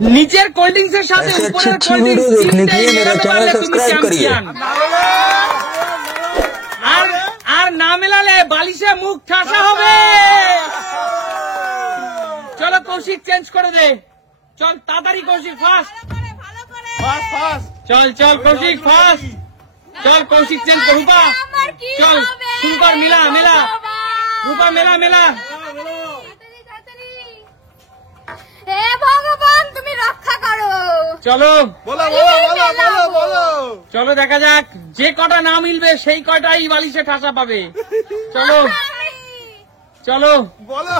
नीचे cold drinks के साथ ऊपर कोल्ड ड्रिंक्स देखने के लिए मेरा चैनल सब्सक्राइब करिए। আর না মেলালে বালিশে মুখ ঠাসা হবে। চলো কৌশিক চেঞ্জ করে দে, চল তাড়াতাড়ি কৌশিক ফাস্ট চল চল কৌশিক ফাস্ট চল কৌশিক চেঞ্জ কর। রূপা চল শুরু কর, মেলা মেলা রূপা মেলা মেলা। হে ভগবান তুমি রক্ষা করো। চলো বলো বলো বলো বলো বলো চলো দেখা যাক, যে কটা না মিলবে সেই কটাই বালিশে ঠাসা পাবে। চলো চলো বলো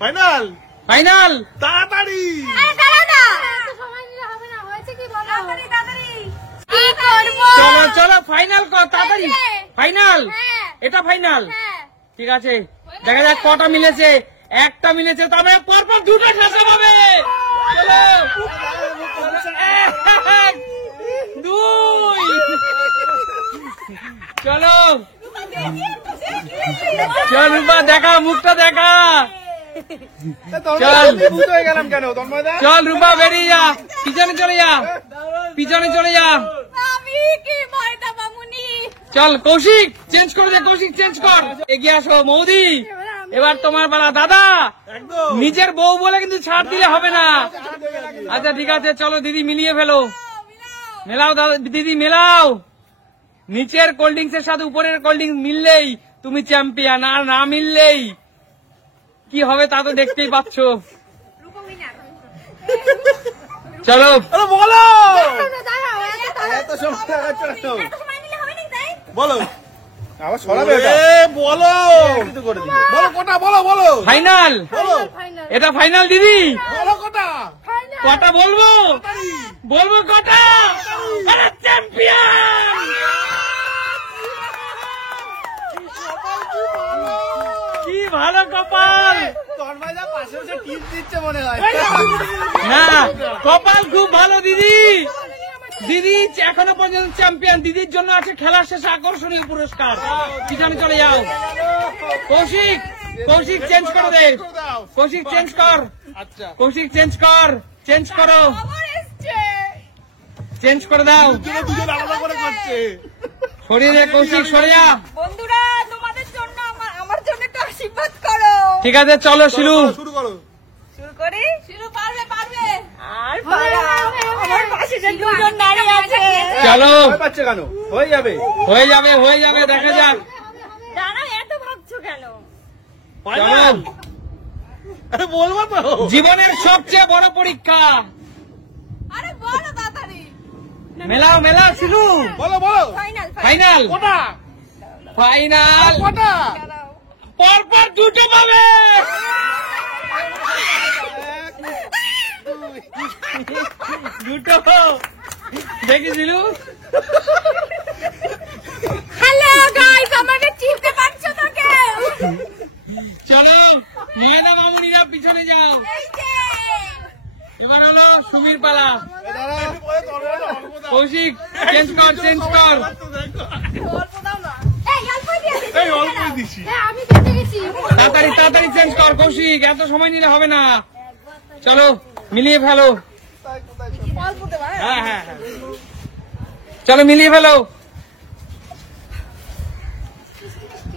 ফাইনাল ফাইনাল তাড়াতাড়ি। চলো চলো ফাইনাল কর তাড়াতাড়ি। ফাইনাল এটা ফাইনাল, ঠিক আছে দেখা যাক কটা মিলেছে। একটা মিলেছে, তবে পরপর দুটো ঠাসা পাবে। চলো এক, দুই, চলো চল রূপা দেখা, মুখটা দেখা। চল ভূত হয়ে গেলাম কেন তন্ময়দা? চল রূপা বেরিয়ে যা, পিছনে চলে যা, পিছনে চলে যা। আমি কি ময়দা মামুনি। চল কৌশিক চেঞ্জ করে দে, কৌশিক চেঞ্জ কর। এগিয়ে আসো মৌদি, এবার তোমার বেলা। দাদা একদম নিজের বউ বলে কিন্তু ছাড় দিলে হবে না। আচ্ছা ঠিক আছে চলো দিদি মিলিয়ে ফেলো, মেলাও দাদা দিদি মেলাও। নিচের কোল্ড ড্রিঙ্কস এর সাথে উপরের কোল্ড ড্রিঙ্কস মিললেই তুমি চ্যাম্পিয়ন, আর না মিললেই কি হবে তা তো দেখতেই পাচ্ছ। চলো আরে বলো এত সময় লাগাচ্ছ কেন? বলো আবার সরাবে এটা। বলো কিছু করে দিবে। বলো কটা বলো বলো ফাইনাল, বলো এটা ফাইনাল দিদি। বলো কটা কটা বলবো বলবো কটা? চ্যাম্পিয়ন। কি ভালো কপাল। তন্ময়দা পাশে বসে টিপ দিচ্ছে মনে হয়। না কপাল খুব ভালো দিদি। দিদি এখনো পর্যন্ত চ্যাম্পিয়ন। দিদির জন্য আছে খেলার শেষে আকর্ষণীয় পুরস্কার। পিছনে চলে যাও। কৌশিক কৌশিক চেঞ্জ করে দে, কৌশিক চেঞ্জ কর, আচ্ছা কৌশিক চেঞ্জ কর, চেঞ্জ করো, চেঞ্জ করে দাও। দুজন আলাদা করে করছে। সরিয়ে দে কৌশিক, সরে যা। বন্ধুরা তোমাদের জন্য আমার জন্য একটু আশীর্বাদ করো। ঠিক আছে চলো শিলু শুরু করো। শুরু করি। শুরু পারবে পারবে। আর আমার পাশে যে দুজন নারী আছে। চলো ভয় পাচ্ছে কেন? হয়ে যাবে হয়ে যাবে হয়ে যাবে, দেখা যাক। দাঁড়া এত ভাবছো কেন? চলো আরে বলবো তো। জীবনের সবচেয়ে বড় পরীক্ষা। আরে বলো তাড়াতাড়ি। মেলাও মেলাও শিলু। বলো বলো ফাইনাল ফাইনাল কটা ফাইনাল কটা পরপর দুটো পাবে। দুটো দেখেছিলু। হ্যালো গাইস, আমাকে চিনতে পারছো তো কেউ? চলো ময়না মামুনিরা পিছনে যাও। এই যে এবার হলো সুমির পালা। দাঁড়া কৌশিক চেঞ্জ কর, চেঞ্জ কর। অল্প দাও না। এই অল্প দিয়ে দিছি। এই অল্পই দিছি। হ্যাঁ আমি দিতে গেছি। তাড়াতাড়ি তাড়াতাড়ি চেঞ্জ কর কৌশিক, এত সময় নিলে হবে না। চলো মিলিয়ে ফেলো। অল্প দেবা। হ্যাঁ হ্যাঁ হ্যাঁ চলো মিলিয়ে ফেলো।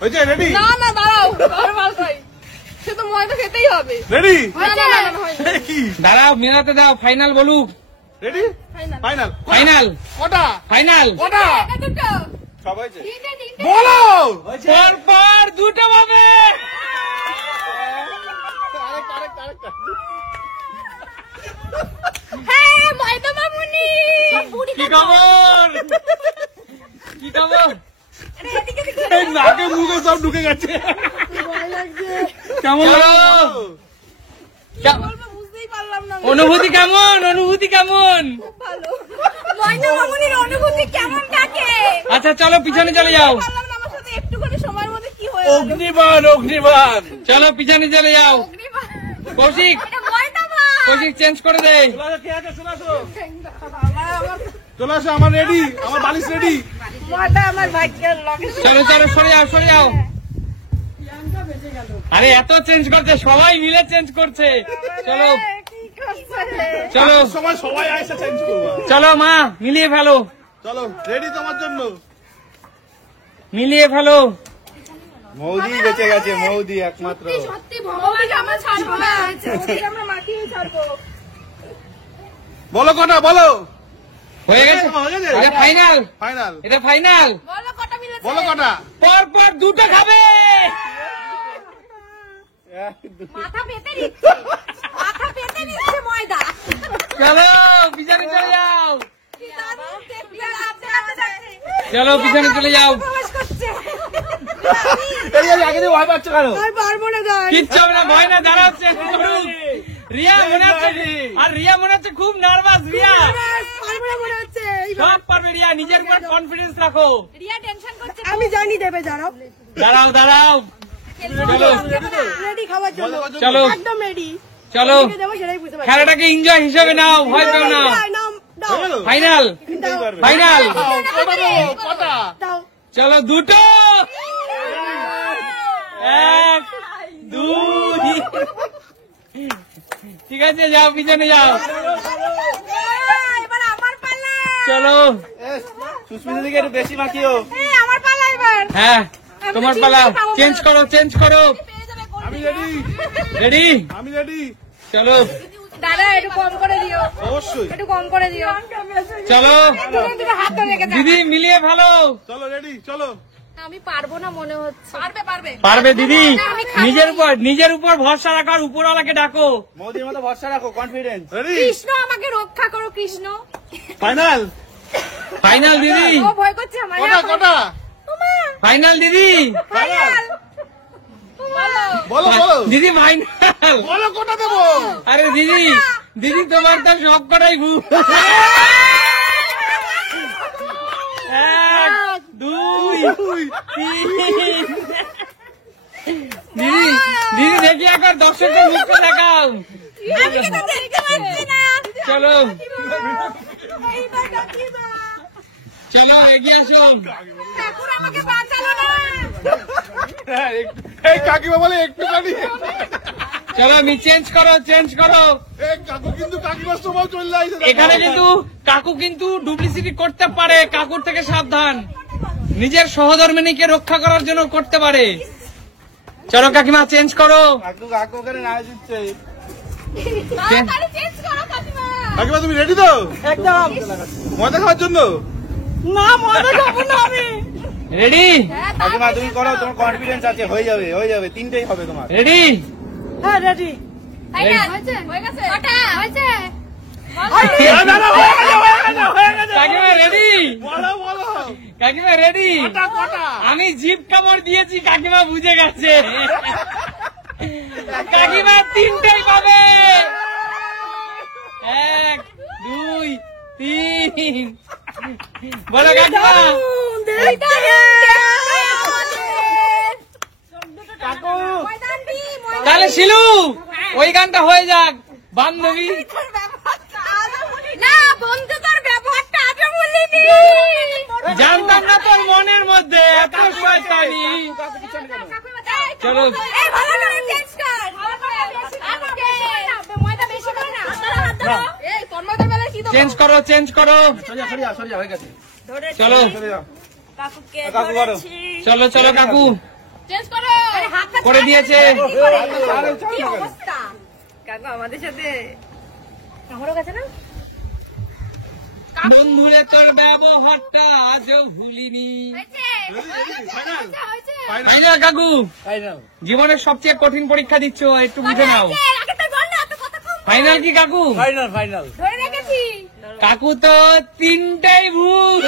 হয়েছে রেডি না না দাঁড়াও, নরমাল কই। সে তো ময়দা খেতেই হবে। রেডি না না না না হয় না। কি দাঁড়াও মেলাতে দাও, ফাইনাল বলুক। Ready final. ফাইনাল ফাইনাল কটা ফাইনাল কটা এটা দুটো। সব হয়েছে তিনটে তিনটে। বলো পরপর দুটো পাবে। হ্যাঁ ময়দা মামুনি। কি খবর কি খবর? আরে এদিকে দেখো। এই নাকে মুখে সব ঢুকে গেছে। কেমন লাগলো? বলবো বুঝতেই পারলাম না। অনুভূতি কেমন? অনুভূতি কেমন? ভালো। ময়দা মামুনির অনুভূতি কেমন কাকে? আচ্ছা চলো পিছনে চলে যাও। পারলাম না আমার সাথে একটুখানি সময়ের মধ্যে কি হয়ে গেল। অগ্নিবাণ অগ্নিবাণ চলো পিছনে চলে যাও। অগ্নিবাণ। কৌশিক এটা ময়দা মা। কৌশিক চেঞ্জ করে দে। চলে আসো আমার রেডি আমার বালিশ রেডি ময়দা আমার ভাগ্যের লগে। চলো চলো সরে যাও সরে যাও। আরে এত চেঞ্জ করছে, সবাই মিলে চেঞ্জ করছে। চলো চলো সময় সবাই আইসা চেঞ্জ করবো। চলো মা মিলিয়ে ফেলো, চলো রেডি তোমার জন্য। মিলিয়ে ফেলো। মৌদি বেঁচে গেছে, মৌদি একমাত্র। সত্যি ভগবান আমার ছাড়বো না, আমরা মাটিয়ে ছাড়বো। বলো কটা, বলো। হয়ে গেছে, হয়ে গেছে? এটা ফাইনাল, ফাইনাল। এটা ফাইনাল। বলো কটা মিলেছে? বলো কটা। পর পর দুটো খাবে। মাথা পেতে নিচ্ছে, মাথা পেতে নিচ্ছে ময়দা। চলো পিছনে চলে যাও, যাচ্ছে। চলো পিছনে চলে যাও। প্রবেশ করছে। আগে দিয়ে ভয় পাচ্ছ কেন? আমি পারবো না গান। কিচ্ছু হবে না, ভয় না, দাঁড়াচ্ছে। রিয়া মনে হচ্ছে, আর রিয়া মনে হচ্ছে খুব নার্ভাস। রিয়া পারবো না মনে হচ্ছে। সব পারবে রিয়া, নিজের উপর কনফিডেন্স রাখো। রিয়া টেনশন করছে। আমি জানি দেবে, দাঁড়াও। দাঁড়াও দাঁড়াও, চলো রেডি খাওয়ার জন্য। চলো একদম রেডি। চলো, দেবো সেটাই বুঝতে পারছি। খেলাটাকে এনজয় হিসেবে নাও, ভয় পেও না। দাও, ফাইনাল, দাও, ফাইনাল। কটা। দাও। চলো দুটো, এক দুই, ঠিক আছে যাও পিছনে যাও। এবার আমার পালা। চলো সুস্মিতা দিকে একটু বেশি মাখিও। এই আমার পালা এবার। হ্যাঁ তোমার পালা, চেঞ্জ করো, চেঞ্জ করো। পেয়ে যাবে আমি রেডি, রেডি, আমি রেডি। চলো দাদা একটু কম করে দিও, অবশ্যই। একটু কম করে দিও। চলো তুমি হাত ধরে রেখে দাও। দিদি মিলিয়ে ভালো। চলো রেডি, চলো। আমি পারবো না মনে হচ্ছে। পারবে পারবে পারবে দিদি, নিজের উপর ভরসা রাখার, উপরওয়ালাকে ডাকো। মোদির মতো ভরসা রাখো, কনফিডেন্স। রেডি, কৃষ্ণ আমাকে রক্ষা করো কৃষ্ণ। ফাইনাল। ফাইনাল দিদি, ও ভয় করছে আমার। কটা কটা। ফাইনাল দিদি, ফাইনাল বলো বলো দিদি ফাইনাল। বলো কটা দেবো। আরে দিদি, দিদি তোমার তো সব কটাই ভুল। এক দুই তিন। দিদি, দিদি দেখি একবার দর্শকদের মুখটা দেখাও। আমি কিন্তু দেখতে পাচ্ছি না। চলো এইবার কাকিমা, চলো এগিয়ে আসো। ঠাকুর আমাকে বাঁচালো না। হ্যাঁ, এই কাকিমা বলে একটুখানি। চলো আমি চেঞ্জ করো, চেঞ্জ করো। এই কাকু কিন্তু কাকিমার সময় চলে আসছে। এখানে কিন্তু কাকু কিন্তু ডুপ্লিসিটি করতে পারে, কাকুর থেকে সাবধান। নিজের সহধর্মিনীকে রক্ষা করার জন্য করতে পারে। চলো কাকিমা চেঞ্জ করো। কাকু কাকু করে না দিচ্ছে। তাড়াতাড়ি চেঞ্জ করো কাকিমা। কাকিমা তুমি রেডি তো একদম। মজা খাওয়ার জন্য? না মজা খাবো না আমি। রেডি, কাকিমা তুমি করো, তোমার কনফিডেন্স আছে, হয়ে যাবে হয়ে যাবে, তিনটেই হবে তোমার। রেডি, হ্যাঁ রেডি। ফাইনাল হয়েছে, হয়ে গেছে। কটা হয়েছে? কাকিমা রেডি, বলো বলো কাকিমা রেডি। কটা। আমি জিপ কামড় দিয়েছি, কাকিমা বুঝে গেছে। কাকিমা তিনটেই পাবে। এক দুই তিন, বলো কাকিমা। কাকু তাহলে শিলু ওই গানটা হয়ে যাক, বান্ধবী। না বন্ধু তোর ব্যবহারটা আগে বলিনি। জানতাম না তোর মনের মধ্যে এত শয়তানি। চলো এই ভালো করে চেঞ্জ কর। ভালো করে বেশি আমাকে ময়দা বেশি করে না। এই তোর ময়দার বেলা কি দেবো? চেঞ্জ করো, চেঞ্জ করো। সরিয়া হয়ে গেছে। চলো চলে যাও কাকুকে কাকু করো। চলো চলো কাকু চেঞ্জ করো। আরে হাতটা করে দিয়েছে। কি অবস্থা? কাকু আমাদের সাথে আমারও কাছে না? বন্ধুরে তোর ব্যবহারটা আজও ভুলিনি। ফাইনাল ফাইনাল কাকু, জীবনের সবচেয়ে কঠিন পরীক্ষা দিচ্ছ, একটু বুঝে নাও। আগে তো বল না, এত কথা কম। ফাইনাল কি কাকু? ধরে রেখেছি। কাকু তো তিনটাই ভুল।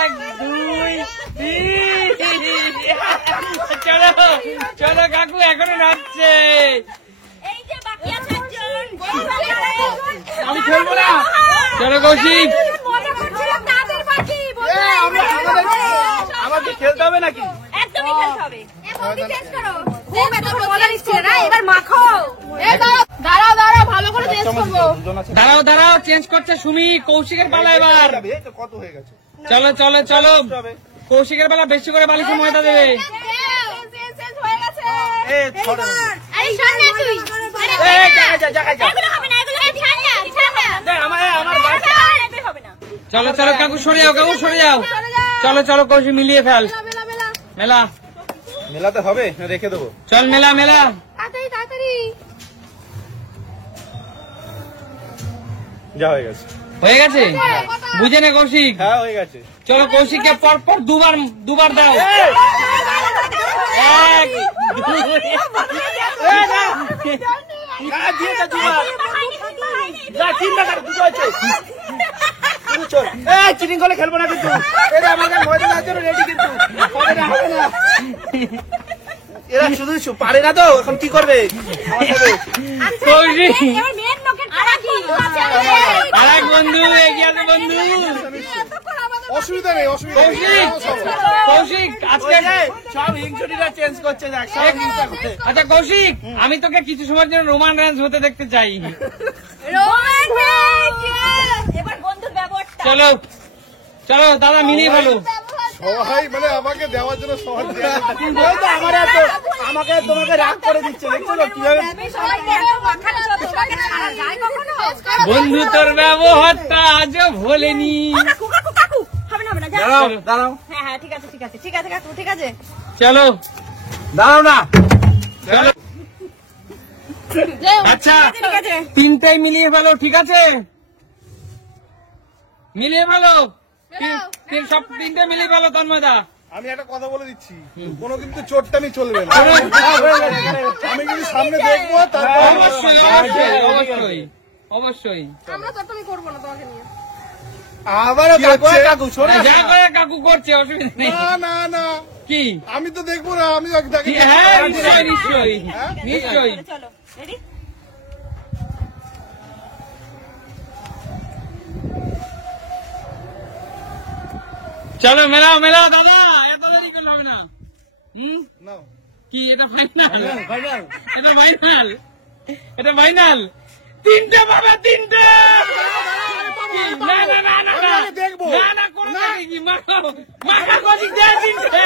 এক দুই তিন। চলো চলো কাকু এখনো নাচছে। এই যে বাকি আছে একজন। আমি খেলবো না। চলো কৌশিক, মনে করছিল তাদের বাকি। আমাকে খেলতে হবে নাকি? একদমই খেলতে হবে। বৌদি চেঞ্জ করো। খুব এত মজা নিচ্ছে না, এবার মাখো। এই দাঁড়াও দাঁড়াও, ভালো করে চেঞ্জ করবো। দাঁড়াও দাঁড়াও, চেঞ্জ করছে সুমি। কৌশিকের পালা এবার। এই তো কত হয়ে গেছে। চলো চলো চলো, কৌশিকের বেলা বেশি করে বালিশে ময়দা দেবে। চেঞ্জ হয়ে গেছে। এই ছড়ে। এই শোন না তুই। এগুলো হবে না, এগুলো ঠান্ডা আমার চলো চলো কাকু সরে যাও, কাকু সরে যাও। চলো চলো কৌশি মিলিয়ে ফেল। মেলা মেলাতে হবে না রেখে দেবো? চল মেলা মেলা। তাড়াতাড়ি তাড়াতাড়ি। যা হয়ে গেছে। হয়ে গেছে বুঝে নে কৌশিক। হ্যাঁ হয়ে গেছে। চলো কৌশিককে পর পর দুবার দাও। এক চিটিং করে খেলবো না কিন্তু, এটা আমাদের ময়দানের জন্য রেডি কিন্তু হবে না, হবে না। এরা শুধু পারে না তো, এখন কি করবে? কৌশিক এবার মেন লোকের টাকা কি আর এক বন্ধু এগিয়ে আছে বন্ধু। অসুবিধা নেই, অসুবিধা নেই। কৌশিক কৌশিক আজকে সব হিংসুটিরা চেঞ্জ করছে, দেখ সব হিংসা করছে। আচ্ছা কৌশিক আমি তোকে কিছু সময়ের জন্য রোমান ডান্স হতে দেখতে চাই। এবার বন্ধুর ব্যবহারটা চলো চলো দাদা মিলিয়ে ফেলো। সবাই মানে আমাকে দেওয়ার জন্য সহজ আমাকে তোমাকে রাগ করে দিচ্ছে, দেখছো তো কিভাবে? বন্ধু তোর ব্যবহারটা আজও ভোলেনি। দাঁড়াও দাঁড়াও হ্যাঁ ঠিক আছে ঠিক আছে ঠিক আছে কাকু ঠিক আছে। চলো দাঁড়াও না। চলো আচ্ছা ঠিক আছে তিনটাই মিলিয়ে ফেলো, ঠিক আছে? মিলিয়ে ফেলো সব তিনটে মিলিয়ে ফেলো তন্ময়দা। আমি একটা কথা বলে দিচ্ছি, কোনো কিন্তু চোটটামি চলবে না। আমি কিন্তু সামনে দেখবো, তারপর অবশ্যই অবশ্যই অবশ্যই অবশ্যই আমরা চট্টমি করবো না তোমাকে নিয়ে। আবারও কাকু শোনো। যা করে কাকু করছে অসুবিধা নেই। না না না, কি আমি তো দেখবো না, আমি তাকে হ্যাঁ নিশ্চয়ই নিশ্চয়ই নিশ্চয়ই। চলো রেডি। চলো মেলাও মেলাও দাদা, এত দেরি করলে হবে না। নাও। কি এটা ফাইনাল? এটা ফাইনাল, এটা ফাইনাল। তিনটে বাবা তিনটে। কি? না না না না না দেখবো। না না কোনো না কি মাখো মাখা কোচিং দে তিনটে।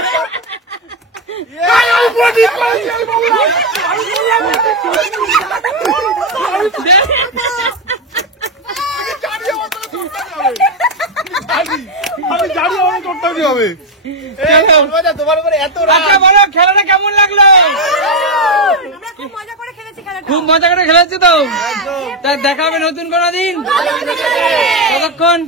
আমি জানি অনেক চোটটামি হবে। তোমার উপরে এত আচ্ছা বলো খেলাটা কেমন লাগলো? আমরা খুব মজা করে খেলেছি খেলাটা। খুব মজা করে খেলেছে তো। তা দেখা হবে নতুন কোনো দিন। ততক্ষণ